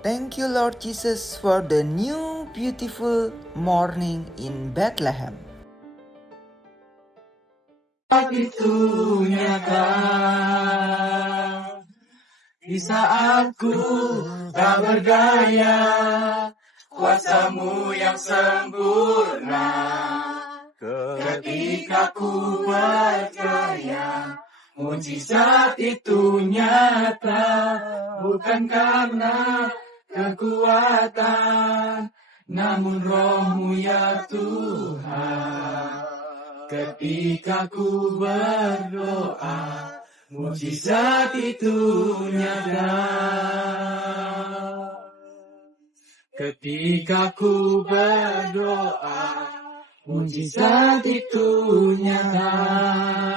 Thank you, Lord Jesus, for the new beautiful morning in Bethlehem. Itu nyata di saat ku tak berdaya, kuasamu yang sempurna. Ketika ku percaya, mujizat itu nyata, bukan karena kekuatan, namun Roh-Mu ya Tuhan. Ketika ku berdoa, mujizat itu nyata. Ketika ku berdoa, mujizat itu nyata.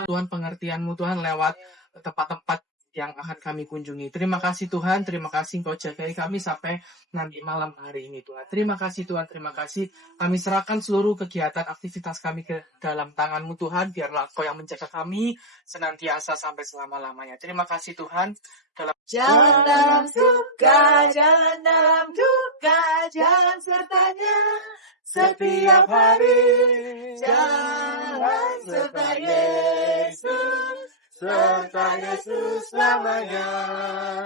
Tuhan, pengertian-Mu Tuhan lewat tempat-tempat yang akan kami kunjungi. Terima kasih Tuhan, terima kasih Engkau jagai kami sampai nanti malam hari ini Tuhan. Terima kasih Tuhan, terima kasih. Kami serahkan seluruh kegiatan aktivitas kami ke dalam tangan-Mu Tuhan. Biarlah Engkau yang menjaga kami senantiasa sampai selama-lamanya. Terima kasih Tuhan. Jalan dalam suka, jalan dalam duka, jalan sertanya setiap hari. Jalan serta Yesus, serta Yesus selamanya.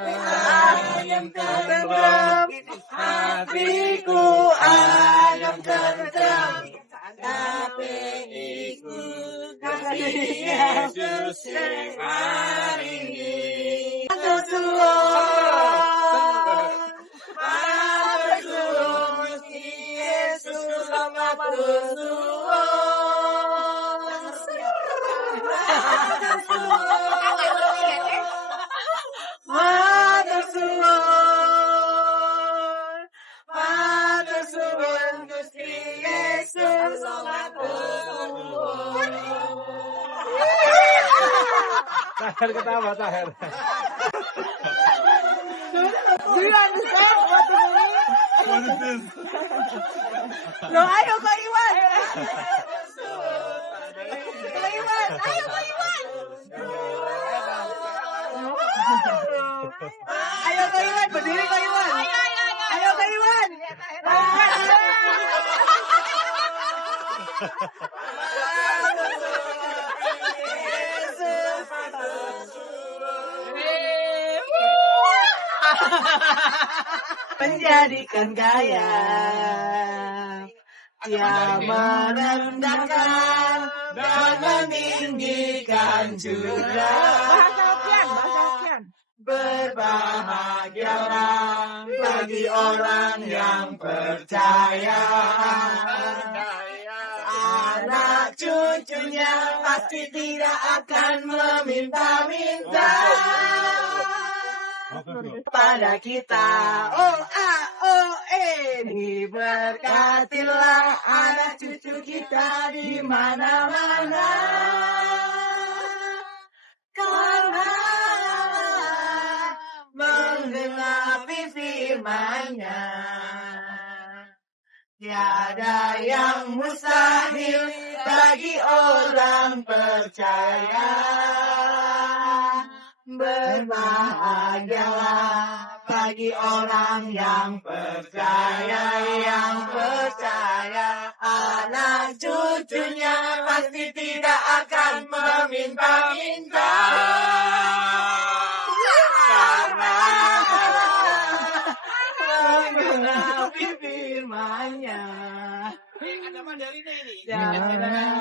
Ayam tentram, hatiku ayam tentram, tapi ikut Yesus hari ini. Tahir ketawa, Tahir. Do you understand what the movie? What is this? No, ayo Kak Iwan. Kak Iwan, ayo Kak Iwan. Ayo Kak Iwan, berdiri Kak Iwan. Ayo Kak Iwan. Menjadikan kaya, dia merendahkan dan meninggikan juga. Berbahagialah bagi orang yang percaya. Anak cucunya pasti tidak akan meminta-minta pada kita. Diberkatilah anak cucu kita di mana-mana, karena menggenapi firman-Nya. Tiada yang mustahil bagi orang percaya. Berbahagialah bagi orang yang percaya, anak cucunya pasti tidak akan meminta-minta, karena menggenapi firman-Nya. Ada Mandarinnya ini.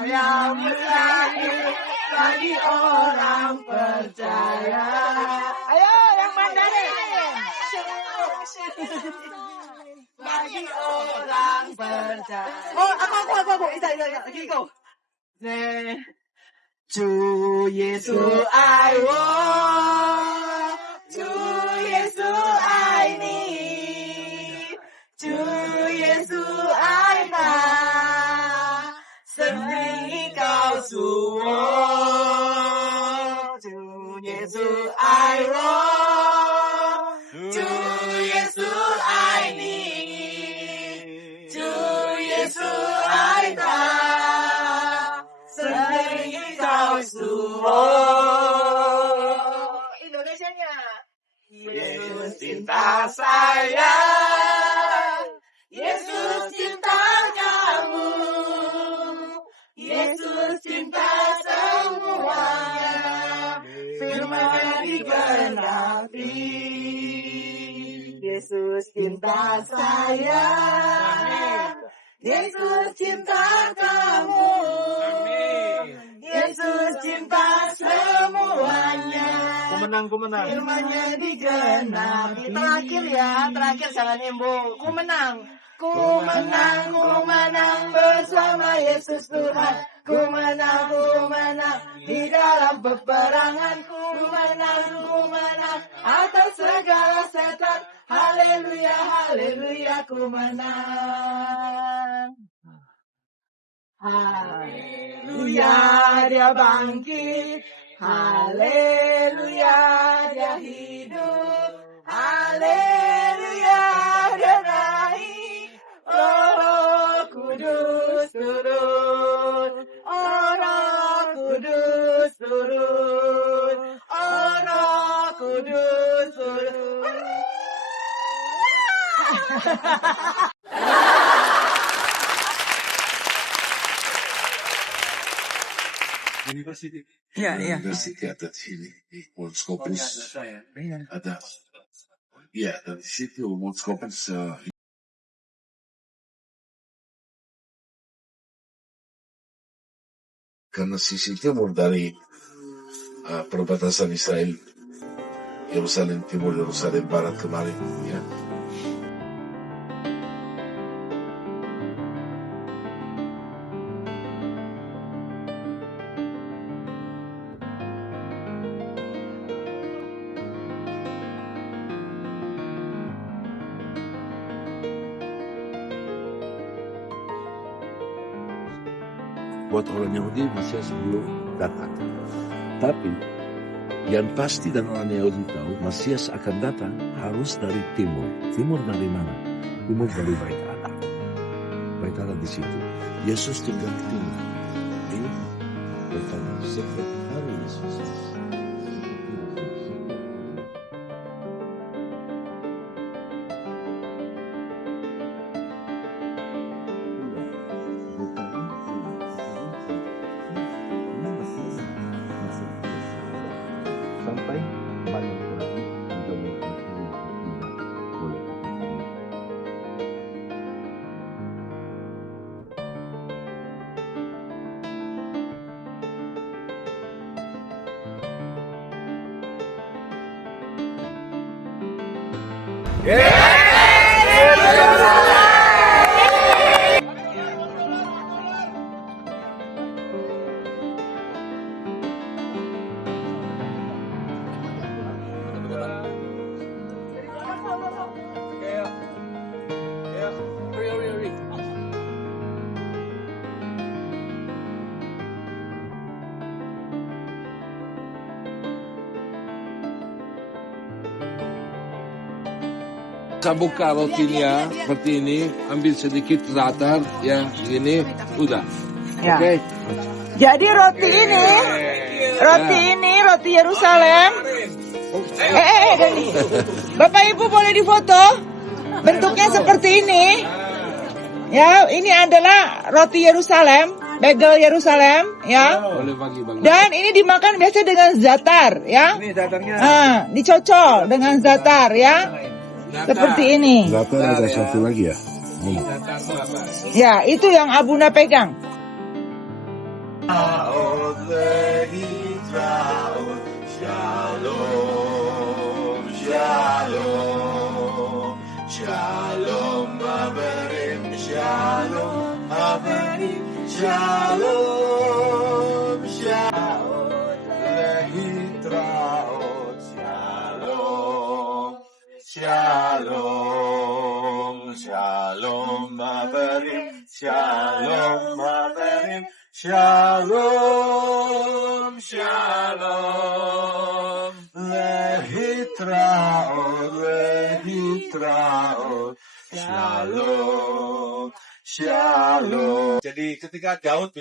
Yang mustahil bagi orang percaya. Ayo, yang Mandarin. Bagi orang percaya. Oh, aku. Isa, lagi kau. 주 예수 아이워, 주 예수 아이니, 주 예수 아이나, 승리告诉我，주 예수 아이워, 주 예수 아이니, 주 예수 아이나, 승리告诉我。 Indonesianya. Yesus cinta saya. digenapi. Yesus cinta saya, Yesus cinta kamu, Yesus cinta semuanya. Ku menang. Firman-Nya digenapi. Terakhir jangan embung. Ku menang bersama Yesus Tuhan. Ku menang di dalam peperangan. Ku menang atas segala setan. Haleluya, haleluya, ku menang. Haleluya, dia bangkit. Haleluya, dia hidup. Haleluya, dia naik. Roh Kudus turun. Oh, Roh Kudus turun. Oh, Roh Kudus turun. University. Ya, ya. University ada di sini di Wolfskopens. Ada. Iya, dari situ Wolfskopens. Karena sisi timur dari perbatasan Israel, Yerusalem Timur, Yerusalem Barat kemarin, ya. Buat orang Yahudi Mesias belum datang. Tapi yang pasti dan orang Yahudi tahu Mesias akan datang harus dari timur. Timur dari mana? Timur dari Bait Allah. Bait Allah di situ. Yesus tinggal timur. Ini pertama sekret hari Yesus. Sampai banyak lagi juga mungkin boleh. Saya buka rotinya seperti ini, ambil sedikit za'atar, ya, ini, udah. Ya. Oke. Jadi roti Yerusalem. Gini. Bapak Ibu boleh difoto? Bentuknya seperti ini. Ya, ini adalah roti Yerusalem, bagel Yerusalem, ya. Boleh bagi-bagi. Dan ini dimakan biasa dengan zatar, ya. Ini zatarnya. Dicocol dengan zatar, ya. Seperti ini. Za'atar ada satu lagi ya. Ya, itu yang Abuna pegang. Shalom Maverim, Shalom Maverim, Shalom, Shalom, Lehitraot, Shalom, Shalom, Shalom Maverim, Shalom Maverim, Shalom, Shalom, Lehitraot, Lehitraot, Shalom, Shalom. Jadi ketika Daud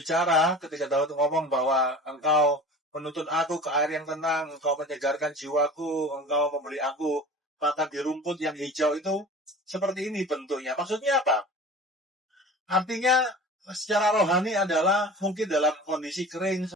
ngomong bahwa engkau menuntun aku ke air yang tenang, engkau menyegarkan jiwaku, engkau memberi aku makan di rumput yang hijau, itu seperti ini bentuknya. Maksudnya apa? Artinya secara rohani adalah mungkin dalam kondisi kering,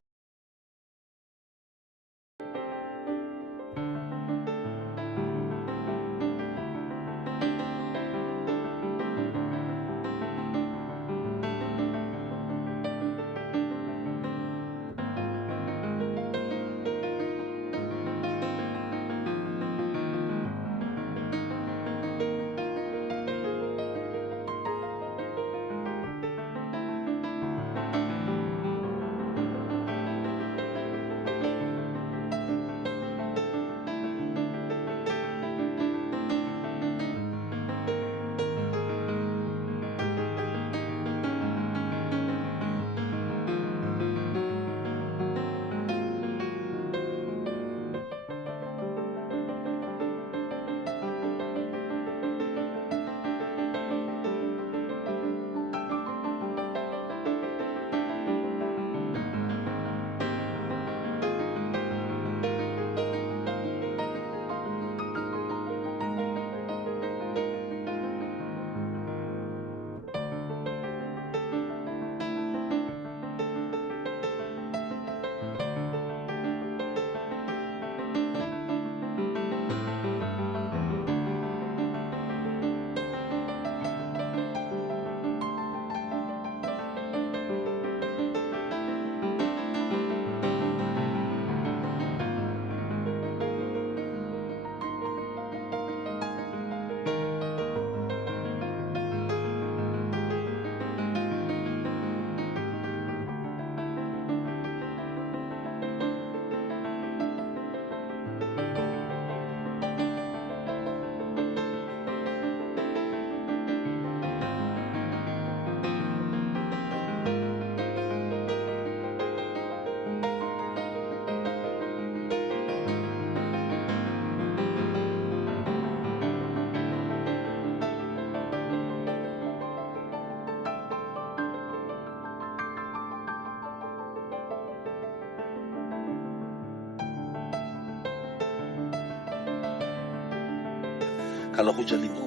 Kalau hujan itu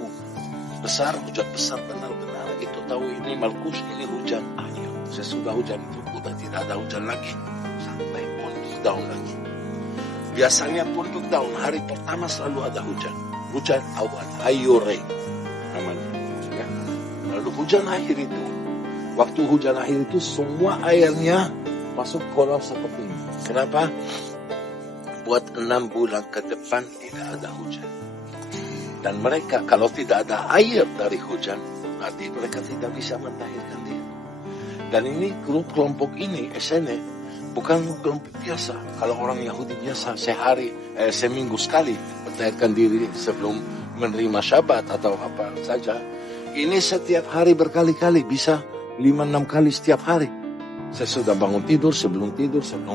besar, hujan besar benar-benar, itu tahu ini Malkus, ini hujan akhir. Sesudah hujan itu udah tidak ada hujan lagi, sampai pondok daun lagi. Biasanya pondok daun hari pertama selalu ada hujan. Hujan awan, ayore namanya. Ya. Lalu hujan akhir itu, waktu hujan akhir itu semua airnya masuk kolam seperti ini. Kenapa? Buat 6 bulan ke depan tidak ada hujan. Dan mereka kalau tidak ada air dari hujan, berarti mereka tidak bisa mentahirkan diri. Dan ini kelompok ini, SNE, bukan kelompok biasa. Kalau orang Yahudi biasa seminggu sekali mentahirkan diri sebelum menerima Syabat atau apa saja. Ini setiap hari berkali-kali, bisa 5-6 kali setiap hari. Sesudah bangun tidur, sebelum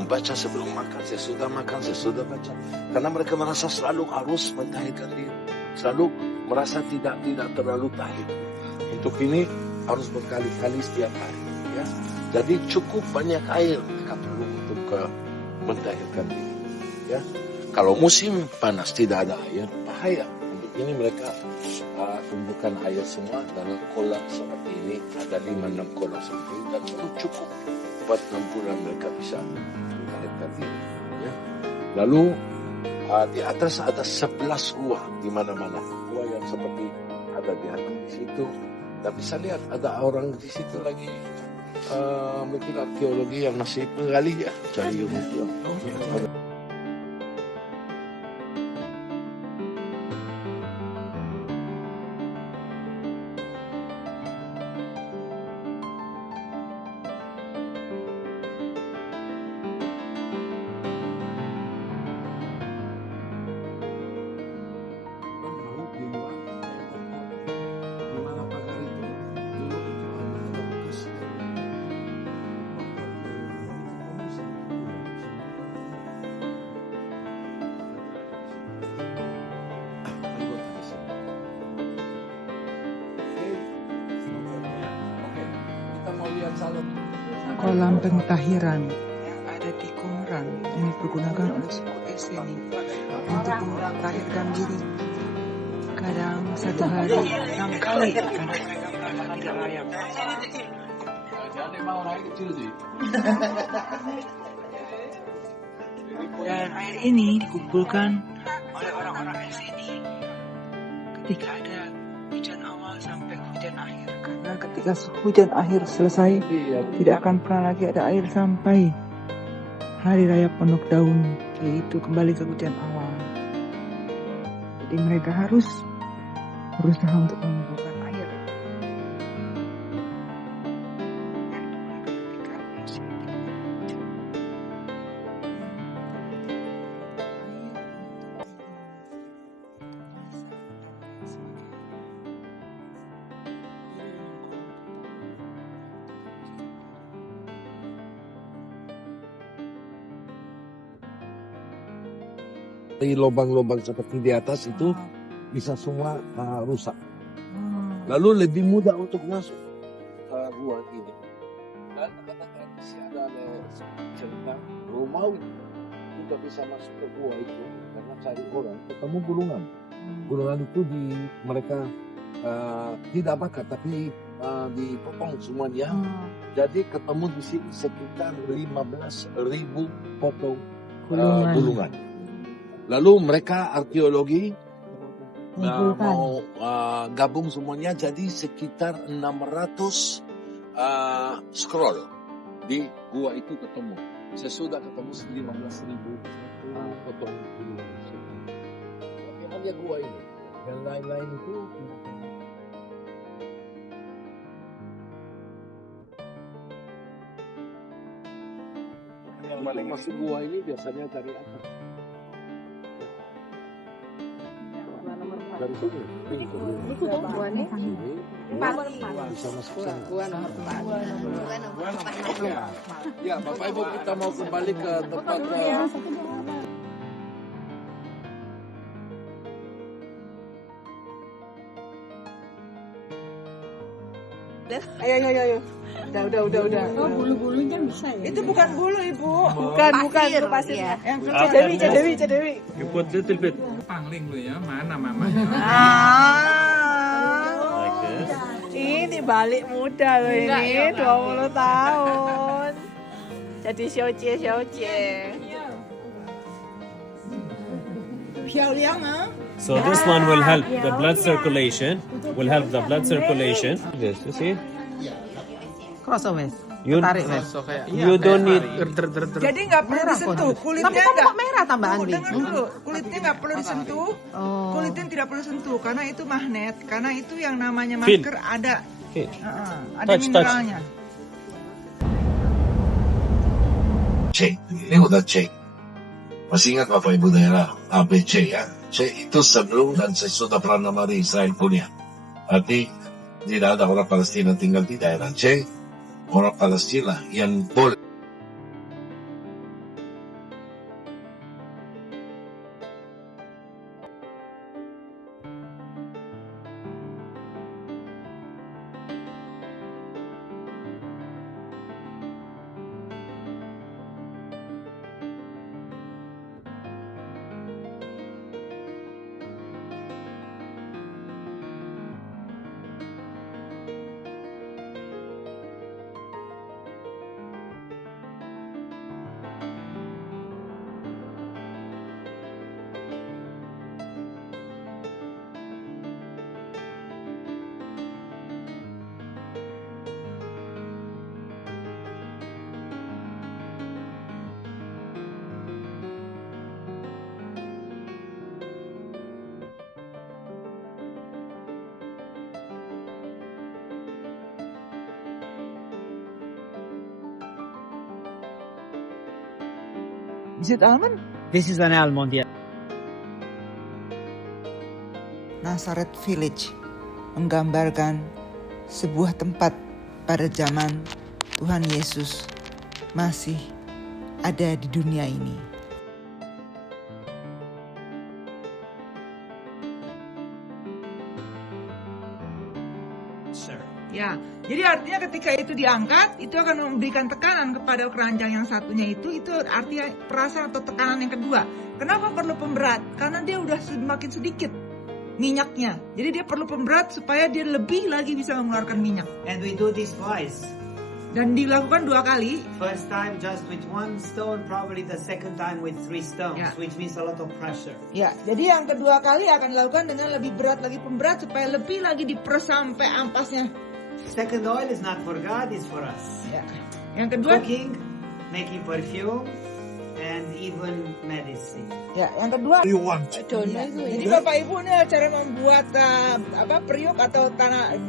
baca, sebelum makan, sesudah makan, sesudah baca. Karena mereka merasa selalu harus mentahirkan diri. Selalu merasa tidak terlalu tahir. Untuk ini harus berkali-kali setiap hari. Ya. Jadi cukup banyak air mereka perlu untuk mentahirkan diri. Ya. Kalau musim panas tidak ada air, bahaya. Untuk ini mereka tumbuhkan air semua dalam kolam seperti ini. Ada 5-6 kolam seperti ini. Dan itu cukup buat 6 bulan mereka bisa mentahirkan diri. Ya. Lalu di atas ada 11 gua di mana-mana. Gua yang seperti ada di atas di situ. Dan bisa lihat ada orang di situ lagi mungkin arkeologi yang masih menggali ya. Cari itu. Kolam pentahiran yang ada di Qumran ini digunakan oleh suku SNE untuk mentahirkan diri. Kadang 1 hari 6 kali karena mereka tidak layak. Dan air ini dikumpulkan oleh orang-orang SNE ketika ada hujan awal sampai hujan akhir. Karena ketika hujan akhir selesai, tidak akan pernah lagi ada air sampai hari raya Pondok Daun, yaitu kembali ke hujan awal. Jadi mereka harus berusaha untuk mengumpulkan air. Dari lubang-lubang seperti di atas itu bisa semua rusak. Lalu lebih mudah untuk masuk ke gua ini. Dan katakan ada cerita Romawi juga bisa masuk ke gua itu karena cari orang ketemu gulungan. Gulungan itu mereka tidak bakar tapi dipotong semuanya. Jadi ketemu di sini sekitar 15.000 potong gulungan. Lalu mereka arkeologi mau gabung semuanya jadi sekitar 600 scroll di gua itu ketemu. Sesudah ketemu 15.000 potong gulungan. Tapi hanya gua ini. Yang lain-lain itu yang masuk gua ini biasanya dari atas. Dari sini, pintu. Buahnya Ini empat. bisa masuk sana. Buah nomor empat. Ya, Bapak Ibu kita mau kembali ke tempat Ayo. Udah. Oh, bulu-bulunya bisa ya? Itu bukan bulu, Ibu. Bukan, itu pasir. Iya. Yang Dewi. You put little bit. Pangling lu ya, mana mamanya? Ah. Like this. Ini balik muda loh ini, 20 tahun. Jadi siocie. So this one will help the blood circulation. Will help the blood circulation. This, you see? Crossover. You Tarik, Wes. So kayak you don't need. Jadi nggak perlu disentuh, kulitnya Tapi kok nggak. merah tambahan, Bi? Dengar dulu, kulitnya nggak perlu disentuh. Oh. Kulitnya tidak perlu disentuh karena itu magnet, karena itu yang namanya Feel. masker ada Okay. ada Touch. mineralnya. C. Ini udah C. Masih ingat Bapak Ibu daerah ABC ya? C itu sebelum dan sesudah Perang Damai Israel punya. Berarti tidak ada orang Palestina tinggal di daerah C. Orang Palestina yang boleh Is it almond? This is an almond, yeah. Nazareth Village menggambarkan sebuah tempat pada zaman Tuhan Yesus masih ada di dunia ini. Ya, jadi artinya ketika itu diangkat, itu akan memberikan tekanan kepada keranjang yang satunya itu artinya perasaan atau tekanan yang kedua. Kenapa perlu pemberat? Karena dia udah semakin sedikit minyaknya. Jadi dia perlu pemberat supaya dia lebih lagi bisa mengeluarkan minyak. And we do this twice. Dan dilakukan 2 kali. First time just with 1 stone, probably the second time with 3 stones, Yeah. which means a lot of pressure. Ya, jadi yang kedua kali akan dilakukan dengan lebih berat lagi pemberat supaya lebih lagi diperes sampai ampasnya. Second oil is not for God, it's for us. Ya. Yang kedua, Cooking, making perfume, and even medicine. ya, yang kedua. you want. Ya, jadi Bapak Ibu ini cara membuat periuk atau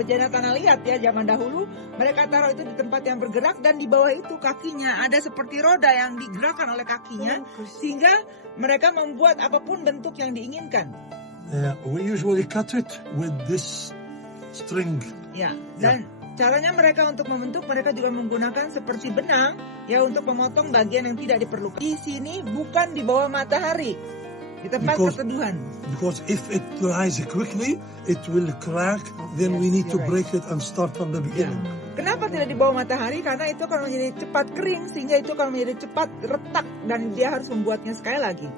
bejana tanah liat ya zaman dahulu. Mereka taruh itu di tempat yang bergerak dan di bawah itu kakinya ada seperti roda yang digerakkan oleh kakinya sehingga mereka membuat apapun bentuk yang diinginkan. We usually cut it with this string. Ya, dan caranya mereka untuk membentuk mereka juga menggunakan seperti benang ya untuk memotong bagian yang tidak diperlukan. Di sini bukan di bawah matahari, di tempat keteduhan. Because if it dries quickly, it will crack. Then we need to break it and start from the beginning. Kenapa tidak di bawah matahari? Karena itu akan menjadi cepat kering sehingga itu akan menjadi cepat retak dan dia harus membuatnya sekali lagi.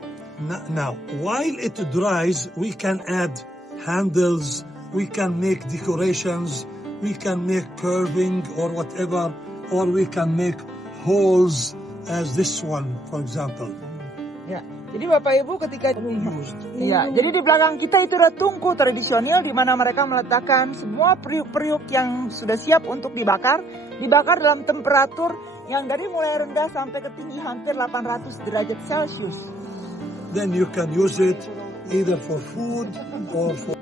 Now, while it dries, we can add handles, we can make decorations, we can make curving or whatever, or we can make holes as this one, for example. Ya, jadi Bapak Ibu ketika ya, jadi di belakang kita itu ada tungku tradisional di mana mereka meletakkan semua periuk-periuk yang sudah siap untuk dibakar dalam temperatur yang dari mulai rendah sampai ke tinggi hampir 800 derajat Celcius. Then you can use it either for food or for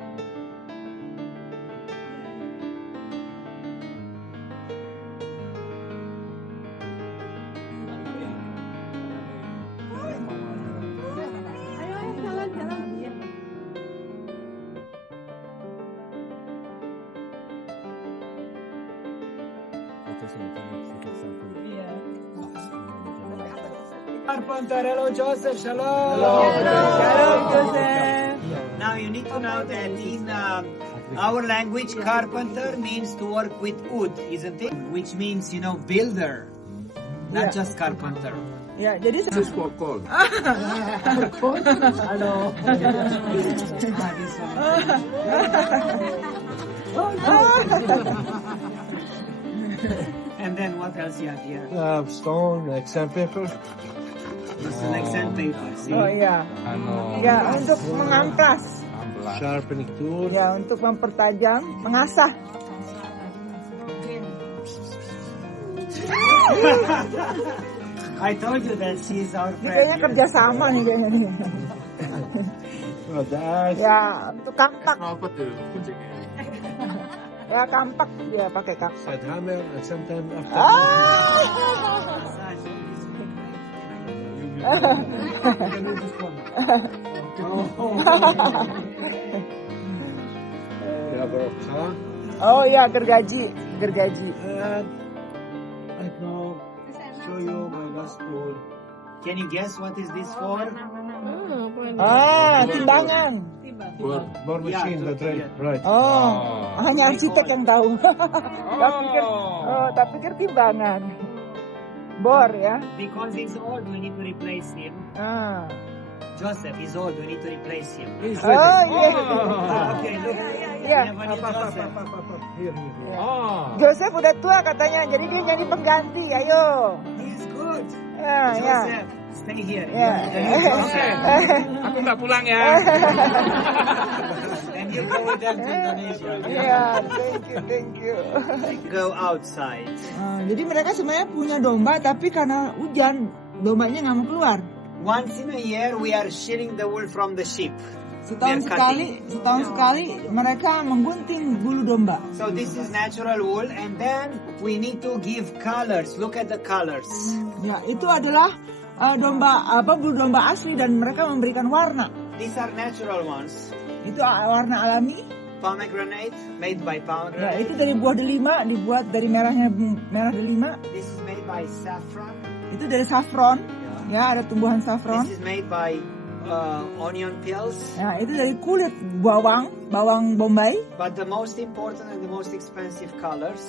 Carpenter, hello Joseph, shalom. Shalom, Joseph. Now you need to know that in our language, carpenter means to work with wood, isn't it? Which means, you know, builder, not just carpenter. Ya, jadi This is for call. Hello. And then what else you have here? Stone, like sandpaper. This is like sandpaper, see? oh iya. Ya, untuk mengamplas. Sharpening tool. Ya, untuk mempertajam, mengasah. I told you that she is our Ini friend. kayaknya here. kerja sama nih kayaknya nih. Oh, that's Ya, untuk kampak. Apa tuh kuncinya? Ya, kampak dia pakai kampak. side hammer, and sometimes after rubber of car. Oh iya, gergaji. Gergaji. And right now, show you my last tool. Can you guess what is this for? Ah, timbangan. Bore machine, the drill. Right. Oh, hanya arsitek yang tahu. Tak pikir timbangan. Bor ya. Because he's old, we need to replace him. Ah. Joseph is old, we need to replace him. He's Oh iya. Okay, look. Iya. We have a new Joseph. Here. Joseph udah tua katanya, jadi dia jadi pengganti. Ayo. He's good. Ya, ya. Joseph, stay here. Ya. Aku nggak pulang ya. And you go with them to Indonesia. Ya, thank you. Go outside. Jadi mereka sebenarnya punya domba, tapi karena hujan, dombanya nggak mau keluar. Once in a year, we are shearing the wool from the sheep. Setahun sekali mereka menggunting bulu domba. So this is natural wool, and then we need to give colors. Look at the colors. Ya, itu adalah bulu domba asli dan mereka memberikan warna. These are natural ones. Itu warna alami. Pomegranate, made by Ya, pomegranate. itu dari buah delima, dibuat dari merah delima. This is made by saffron. Itu dari saffron. Ya, ada tumbuhan saffron. This is made by onion peels. Ya, itu dari kulit bawang bombay. But the most important and the most expensive colors,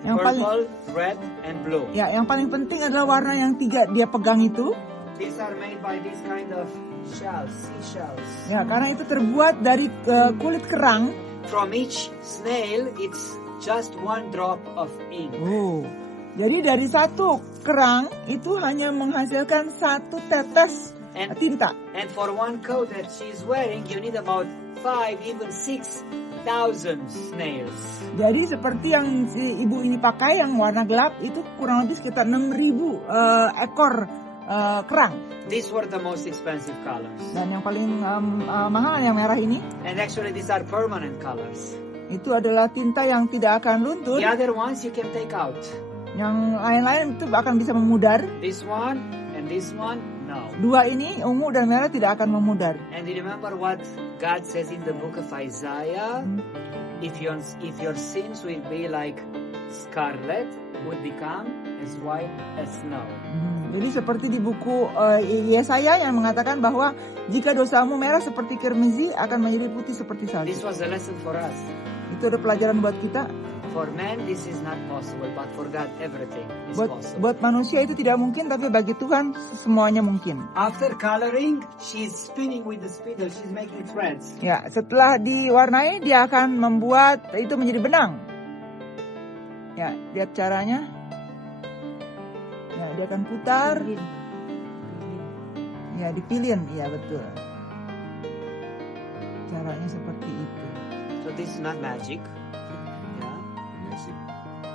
Yang paling purple, red, and blue. Ya, yang paling penting adalah warna yang 3 dia pegang itu. These are made by this kind of shells, seashells. Ya, karena itu terbuat dari kulit kerang. From each snail, it's just 1 drop of ink. Oh. Jadi dari satu kerang itu hanya menghasilkan 1 tetes tinta. And for 1 coat that she's wearing, you need about 5, even 6,000 snails. Jadi seperti yang si ibu ini pakai yang warna gelap itu kurang lebih sekitar 6.000 ekor kerang. These were the most expensive colors. Dan yang paling mahal yang merah ini. And actually these are permanent colors. Itu adalah tinta yang tidak akan luntur. The other ones you can take out. Yang lain-lain itu akan bisa memudar. This one and this one, no. 2 ini ungu dan merah tidak akan memudar. And you remember what God says in the book of Isaiah? If your sins will be like scarlet, would become as white as snow. Jadi seperti di buku Yesaya yang mengatakan bahwa jika dosamu merah seperti kirmizi akan menjadi putih seperti salju. This was a lesson for us. Itu ada pelajaran buat kita. For man this is not possible, but for God everything is possible. Buat manusia itu tidak mungkin, tapi bagi Tuhan semuanya mungkin. After coloring, she's spinning with the spindle. She's making threads. Ya, setelah diwarnai dia akan membuat itu menjadi benang. Ya, lihat caranya. Ya, dia akan putar. Ya, dipilin. Ya, betul. Caranya seperti itu. So this is not magic.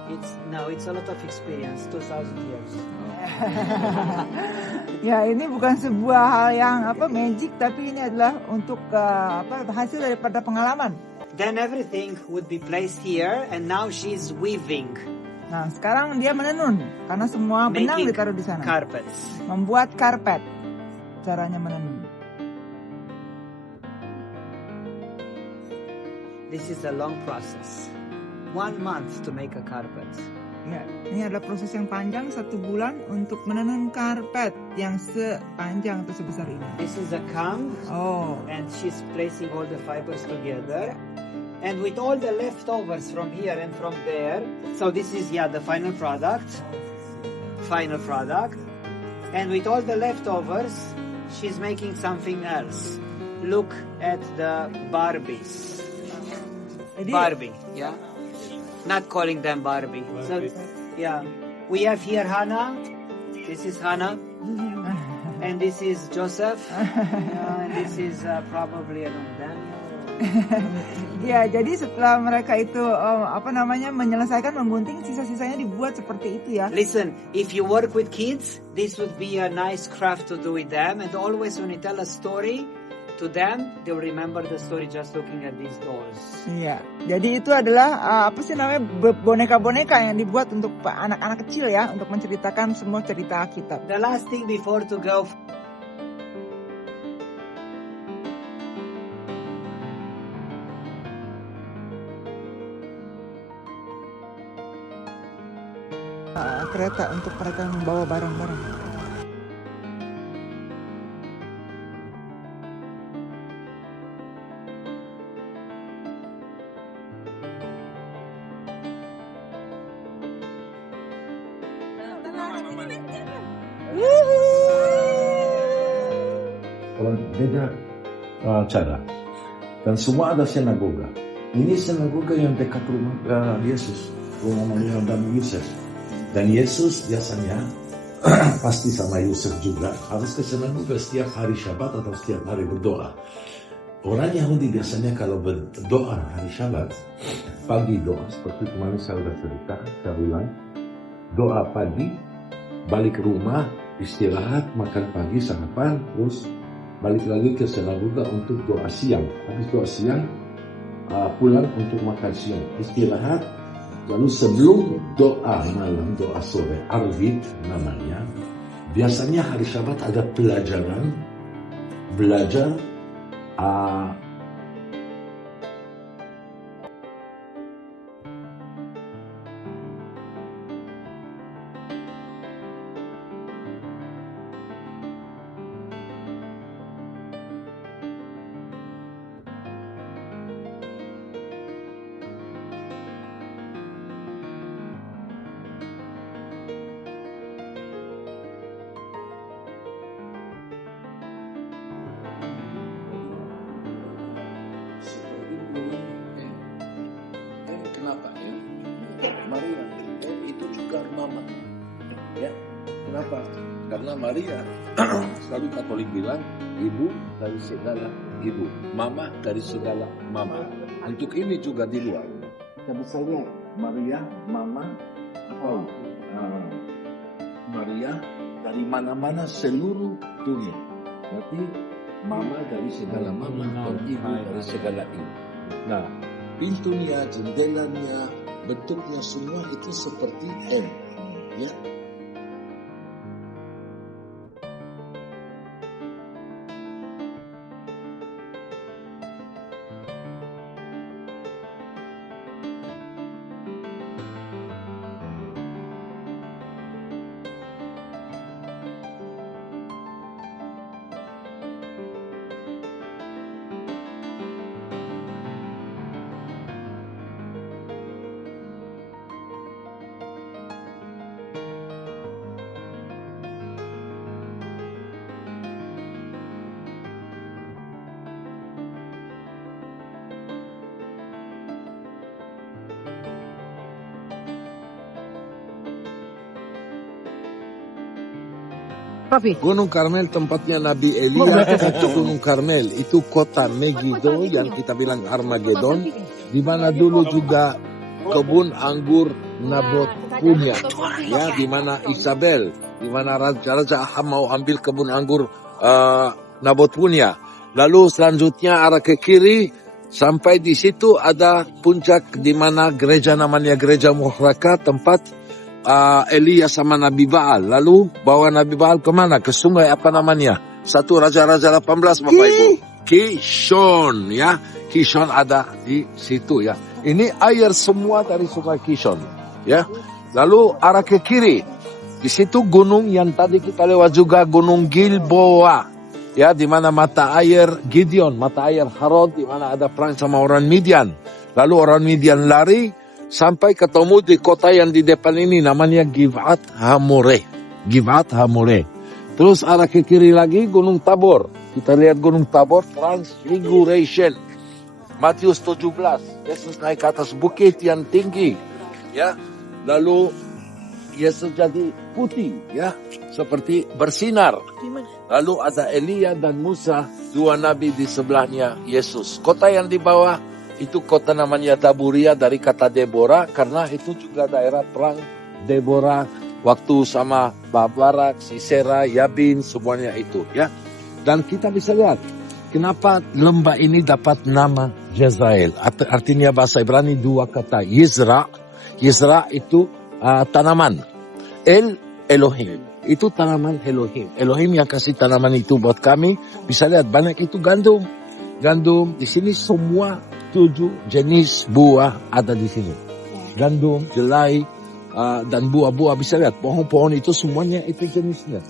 It's a lot of experience, 2,000 years. Ya, ini bukan sebuah hal yang magic, tapi ini adalah untuk hasil daripada pengalaman. Then everything would be placed here, and now she's weaving. Nah, sekarang dia menenun karena semua benang ditaruh di sana. Carpets. Membuat karpet. Caranya menenun. This is a long process. 1 month to make a carpet. Ya, ini adalah proses yang panjang 1 bulan untuk menenun karpet yang sepanjang atau sebesar ini. This is a comb, Oh, and she's placing all the fibers together. And with all the leftovers from here and from there, so this is the final product. And with all the leftovers, she's making something else. Look at the Barbies. jadi Barbie, yeah? Not calling them Barbie. So, yeah. We have here Hannah. This is Hannah. And this is Joseph. And this is probably, I don't know, Daniel. ya, jadi setelah mereka itu menyelesaikan menggunting, sisa-sisanya dibuat seperti itu ya. Listen, if you work with kids, this would be a nice craft to do with them. And always when you tell a story to them, they'll remember the story just looking at these dolls. Iya, jadi itu adalah boneka-boneka yang dibuat untuk anak-anak kecil ya, untuk menceritakan semua cerita kitab. The last thing before to go. Kereta untuk mereka membawa barang-barang. Beda cara. Dan semua ada sinagoga. Ini sinagoga yang dekat rumah Yesus, rumah Maria dan Yusuf. Dan Yesus biasanya pasti sama Yusuf juga harus ke sinagoga setiap hari Syabat atau setiap hari berdoa. Orang Yahudi biasanya kalau berdoa hari Syabat, pagi doa seperti kemarin saya sudah cerita, saya ulang, doa pagi, balik ke rumah, istirahat, makan pagi, sarapan, terus balik lagi ke sinagoga untuk doa siang. Habis doa siang, pulang untuk makan siang, istirahat. Lalu sebelum doa malam, doa sore, Arvit namanya, biasanya hari Syabat ada belajar kenapa ya? Maria itu juga mama. Ya, kenapa? Karena Maria selalu Katolik bilang ibu dari segala ibu, mama dari segala mama. Untuk ini juga di luar. Kita bisa lihat Maria, mama, atau Maria dari mana-mana seluruh dunia. Berarti mama dari segala mama dan ibu dari segala ibu. Nah, pintunya, jendelanya, bentuknya semua itu seperti M, ya. Gunung Karmel tempatnya Nabi Elia, itu Gunung Karmel, itu kota Megiddo yang kita bilang Armageddon, di mana dulu juga kebun anggur Nabot punya, ya, di mana Isabel, di mana Raja Ahab mau ambil kebun anggur Nabot punya. Lalu selanjutnya arah ke kiri sampai di situ ada puncak di mana gereja namanya Gereja Muhraka, tempat Elia sama Nabi Baal. Lalu bawa Nabi Baal kemana? Ke sungai apa namanya? Satu Raja-Raja 18 Bapak Ibu. Kishon, ya. Kishon ada di situ, ya. Ini air semua dari sungai Kishon, ya. Lalu arah ke kiri. Di situ gunung yang tadi kita lewat juga, Gunung Gilboa. Ya, di mana mata air Gideon, mata air Harod, di mana ada perang sama orang Midian. Lalu orang Midian lari sampai ketemu di kota yang di depan ini, namanya Givat Hamore. Givat Hamore. Terus arah ke kiri lagi Gunung Tabor. Kita lihat Gunung Tabor, Transfiguration. Matius 17, Yesus naik ke atas bukit yang tinggi. Ya, lalu Yesus jadi putih, ya, seperti bersinar. Lalu ada Elia dan Musa, dua nabi di sebelahnya Yesus. Kota yang di bawah itu kota namanya Taburia, dari kata Deborah, karena itu juga daerah perang Deborah waktu sama Barak, Sisera, Yabin, semuanya itu, ya. Dan kita bisa lihat kenapa lembah ini dapat nama Jezreel. Artinya bahasa Ibrani dua kata, Yizra. Yizra itu tanaman. Elohim. Itu tanaman Elohim. Elohim yang kasih tanaman itu buat kami. Bisa lihat banyak itu gandum. Gandum di sini semua 7 jenis buah ada di sini. Gandum, jelai, dan buah-buah. Bisa lihat pohon-pohon itu semuanya itu jenisnya.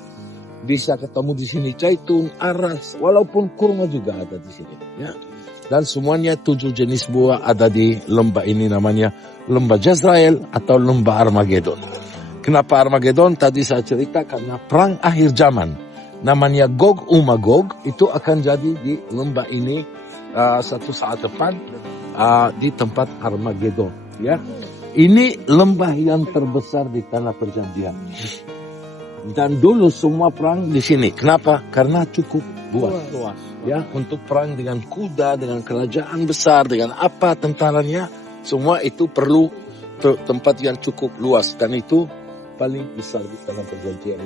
Bisa ketemu di sini zaitun, aras, walaupun kurma juga ada di sini. Ya. Dan semuanya 7 jenis buah ada di lembah ini, namanya lembah Jezreel atau lembah Armageddon. Kenapa Armageddon? Tadi saya cerita karena perang akhir zaman. Namanya Gog Magog itu akan jadi di lembah ini satu saat depan di tempat Armageddon. Ya, ini lembah yang terbesar di tanah perjanjian. Dan dulu semua perang di sini. Kenapa? Karena cukup luas. Ya, untuk perang dengan kuda, dengan kerajaan besar, dengan apa tentaranya, semua itu perlu tempat yang cukup luas, dan itu paling besar di tanah perjanjian.